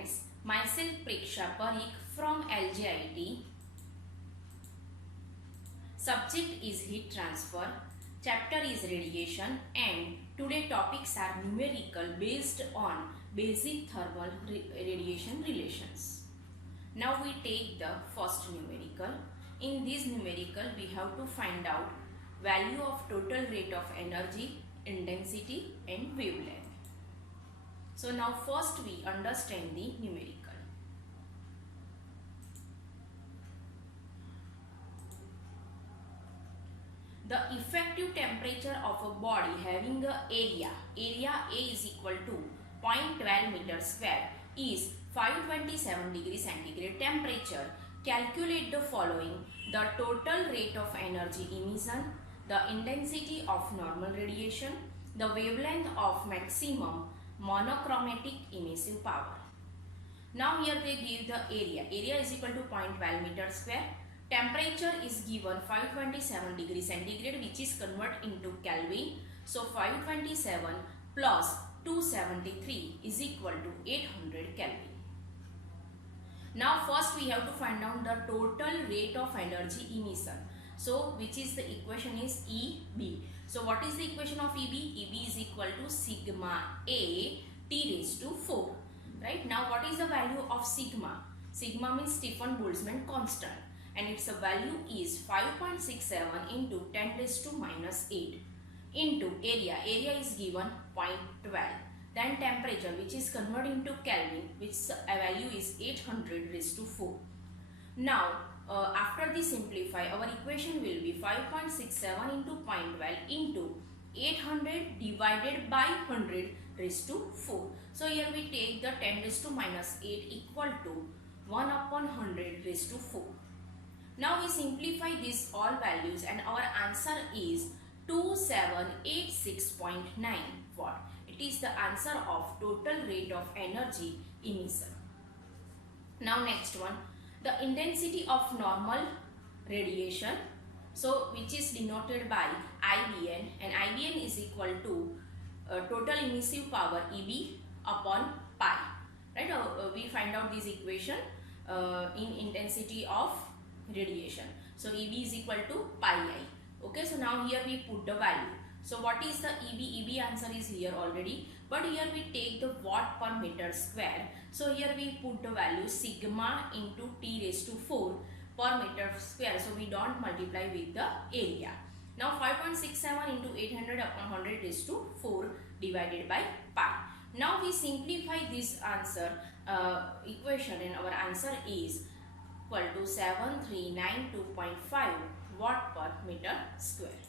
friends, myself Preksha Parikh from LJIT. Subject is heat transfer, chapter is radiation, and today topics are numerical based on basic thermal radiation relations. Now we take the first numerical. In this numerical we have to find out value of total rate of energy, intensity and wavelength. So now first we understand the numerical. The effective temperature of a body having a area A is equal to 0.12 meter square is 527 degree centigrade temperature. Calculate the following: the total rate of energy emission, the intensity of normal radiation, the wavelength of maximum monochromatic emissive power. Now here they give the area. Area is equal to 0.12 meter square. Temperature is given 527 degree centigrade, which is converted into Kelvin. So 527 plus 273 is equal to 800 Kelvin. Now first we have to find out the total rate of energy emission. So which is the equation is EB. So what is the equation of EB? EB is equal to sigma A T raised to 4. Right, now what is the value of sigma? Sigma means Stefan Boltzmann constant, and its value is 5.67 into 10 raised to minus 8 into area. Area is given 0.12. Then temperature, which is converted into Kelvin, which value is 800 raised to 4. Now after this simplify, our equation will be 5.67 into 0.12 into 800 divided by 100 raised to 4. So here we take the 10 raised to minus 8 equal to 1 upon 100 raised to 4. Now we simplify these all values and our answer is 2786.9 watt. It is the answer of total rate of energy emission. Now next one, the intensity of normal radiation, so which is denoted by IBN, and IBN is equal to total emissive power EB upon pi. Right, we find out this equation in intensity of radiation. So EB is equal to pi I. Okay, so now here we put the value. So what is the EB? EB answer is here already, but here we take the watt per meter square. So here we put the value sigma into T raised to 4 per meter square. So we don't multiply with the area. Now 5.67 into 800 upon 100 raised to 4 divided by pi. Now we simplify this answer equation, and our answer is equal to 7392.5 watt per meter square.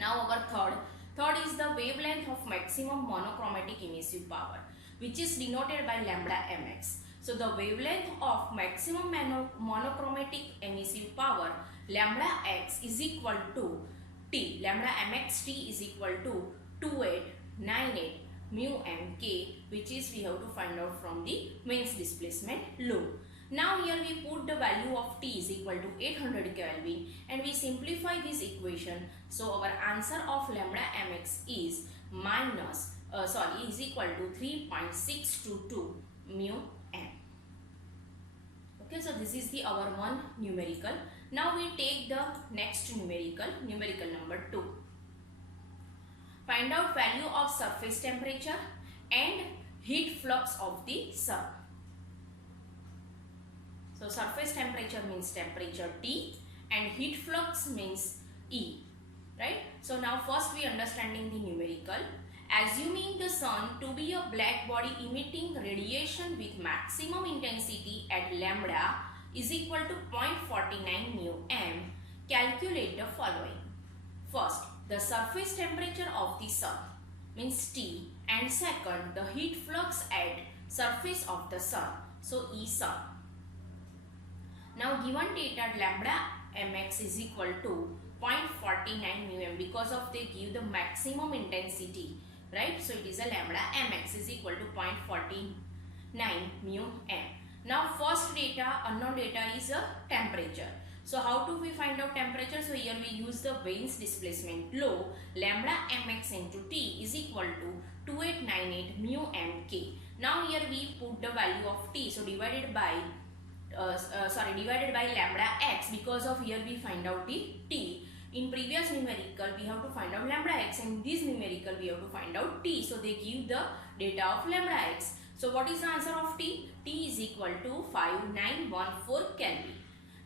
Now our third is the wavelength of maximum monochromatic emissive power, which is denoted by lambda mx. So the wavelength of maximum monochromatic emissive power lambda x is equal to T. Lambda mx T is equal to 2898 mu m k, which is we have to find out from the mains displacement law. Now here we put the value of T is equal to 800 Kelvin and we simplify this equation. So our answer of lambda mx is is equal to 3.622 mu m. Okay, so this is the our one numerical. Now we take the next numerical number 2. Find out value of surface temperature and heat flux of the sun. So surface temperature means temperature T and heat flux means E. Right? So now first we understanding the numerical. Assuming the sun to be a black body emitting radiation with maximum intensity at lambda is equal to 0.49 mu m, calculate the following. First, the surface temperature of the sun means T, and second, the heat flux at surface of the sun, so E sun. Now given data lambda mx is equal to 0.49 mu m, because of they give the maximum intensity, right? So it is a lambda mx is equal to 0.49 mu m. Now first data, unknown data is a temperature. So how do we find out temperature? So here we use the Wien's displacement law. Lambda mx into T is equal equal to 2898 mu m K. Now here we put the value of T, so divided by lambda x, because of here we find out the T. In previous numerical we have to find out lambda x, and this numerical we have to find out T. So they give the data of lambda x. So what is the answer of T? T is equal to 5914 Kelvin.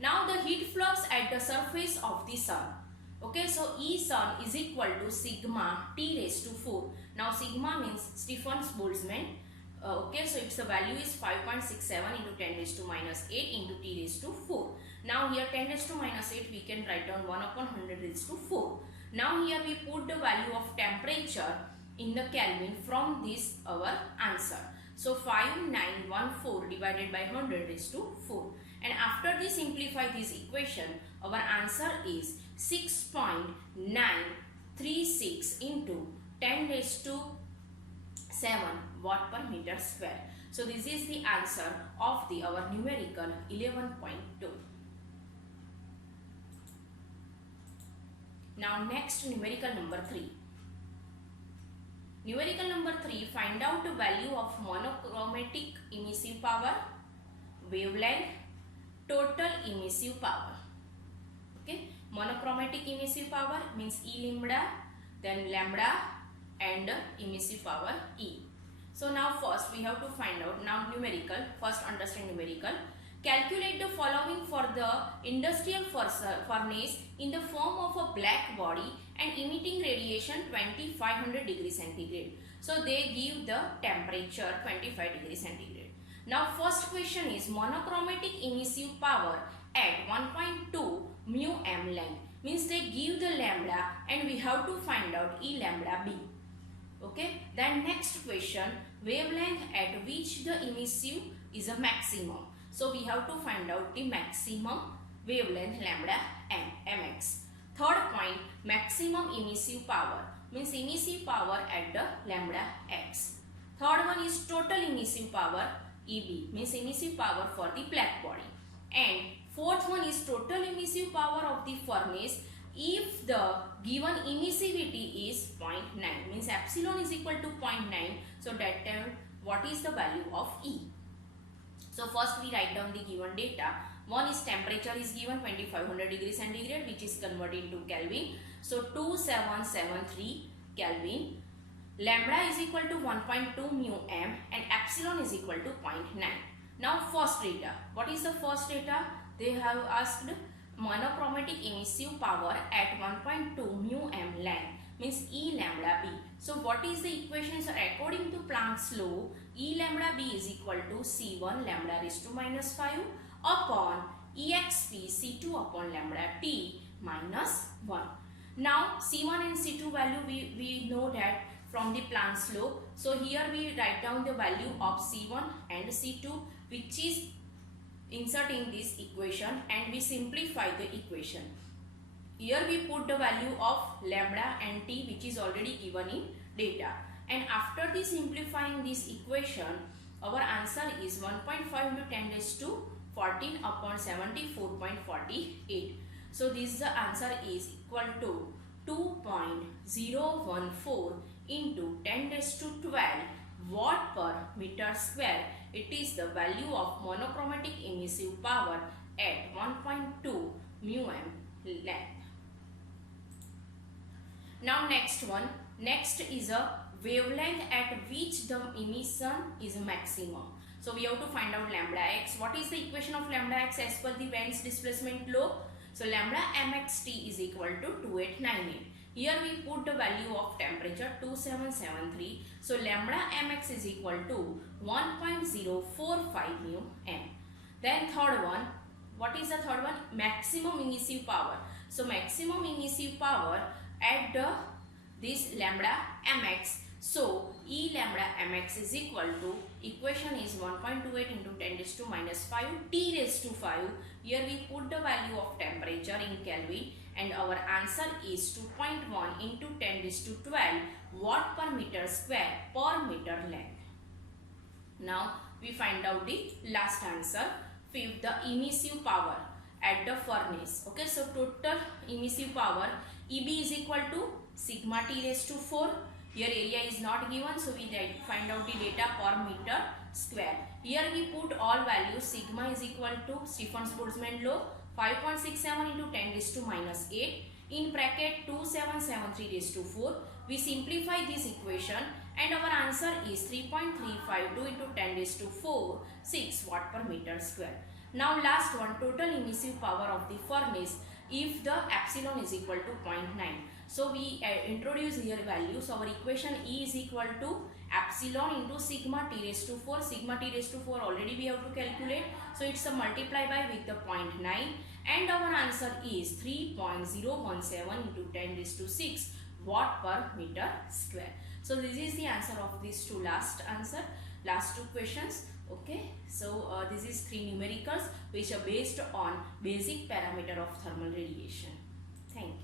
Now the heat flux at the surface of the sun. Okay, so E sun is equal to sigma T raised to 4. Now sigma means Stefan-Boltzmann. Okay, so its value is 5.67 into 10 raised to minus 8 into T raised to 4. Now here 10 raised to minus 8 we can write down 1 upon 100 raised to 4. Now here we put the value of temperature in the Kelvin from this our answer. So 5914 divided by 100 raised to 4. And after we simplify this equation, our answer is 6.936 into 10 raised to 7 watt per meter square. So this is the answer of our numerical 11.2. Now next, numerical number 3. Numerical number 3, find out the value of monochromatic emissive power, wavelength, total emissive power. Okay, monochromatic emissive power means E lambda, then lambda, and emissive power E. So now first we have to find out, now numerical, first understand numerical. Calculate the following for the industrial furnace in the form of a black body and emitting radiation 2500 degrees centigrade. So they give the temperature 25 degrees centigrade. Now first question is monochromatic emissive power at 1.2 mu m length. Means they give the lambda and we have to find out E lambda B. Okay. Then next question, wavelength at which the emissive is a maximum. So we have to find out the maximum wavelength lambda mx. Third point, maximum emissive power means emissive power at the lambda x. Third one is total emissive power EB means emissive power for the black body. And fourth one is total emissive power of the furnace if the given emissivity is 0.9 means epsilon is equal to 0.9. So that time what is the value of E? So first we write down the given data. One is temperature is given 2500 degrees centigrade, which is converted into Kelvin. So 2773 Kelvin. Lambda is equal to 1.2 mu m and epsilon is equal to 0.9. Now first data. What is the first data? They have asked monochromatic emissive power at 1.2 mu m length means E lambda B. So what is the equation? So according to Planck's law, E lambda B is equal to C1 lambda raised to minus 5 upon exp C2 upon lambda T minus 1. Now C1 and C2 value we know that from the Planck's law. So here we write down the value of C1 and C2 which is insert in this equation and we simplify the equation. Here we put the value of lambda and T which is already given in data. And after the simplifying this equation, our answer is 1.5 into 10 raised to 14 upon 74.48. So this the answer is equal to 2.014 into 10 raised to 12 watt per meter square. It is the value of monochromatic emissive power at 1.2 mu m length. Now next one. Next is a wavelength at which the emission is maximum. So we have to find out lambda x. What is the equation of lambda x as per the Bend's displacement law? So lambda mxt is equal to 2898. Here we put the value of temperature 2773. So lambda mx is equal to 1.045 mu m. Then third one. What is the third one? Maximum emissive power. So maximum emissive power at this lambda mx. So E lambda mx is equal to, equation is 1.28 into 10 raised to minus 5 T raised to 5. Here we put the value of temperature in Kelvin and our answer is 2.1 into 10 raised to 12 watt per meter square per meter length. Now we find out the last answer. Fifth, the emissive power at the furnace. Okay, so total emissive power EB is equal to sigma T raised to 4 Here area is not given, so we find out the data per meter square. Here we put all values. Sigma is equal to Stephen's-Boltzmann law 5.67 into 10 raised to minus 8 in bracket 2773 raised to 4. We simplify this equation and our answer is 3.352 into 10 raised to 4, 6 watt per meter square. Now last one, total emissive power of the furnace if the epsilon is equal to 0.9. So we introduce here values. Our equation E is equal to epsilon into sigma T raised to 4. Sigma T raised to 4 already we have to calculate. So it's a multiply by with the 0.9 and our answer is 3.017 into 10 raised to 6 watt per meter square. So this is the answer of these two last two questions. Okay, so this is 3 numericals which are based on basic parameter of thermal radiation. Thank you.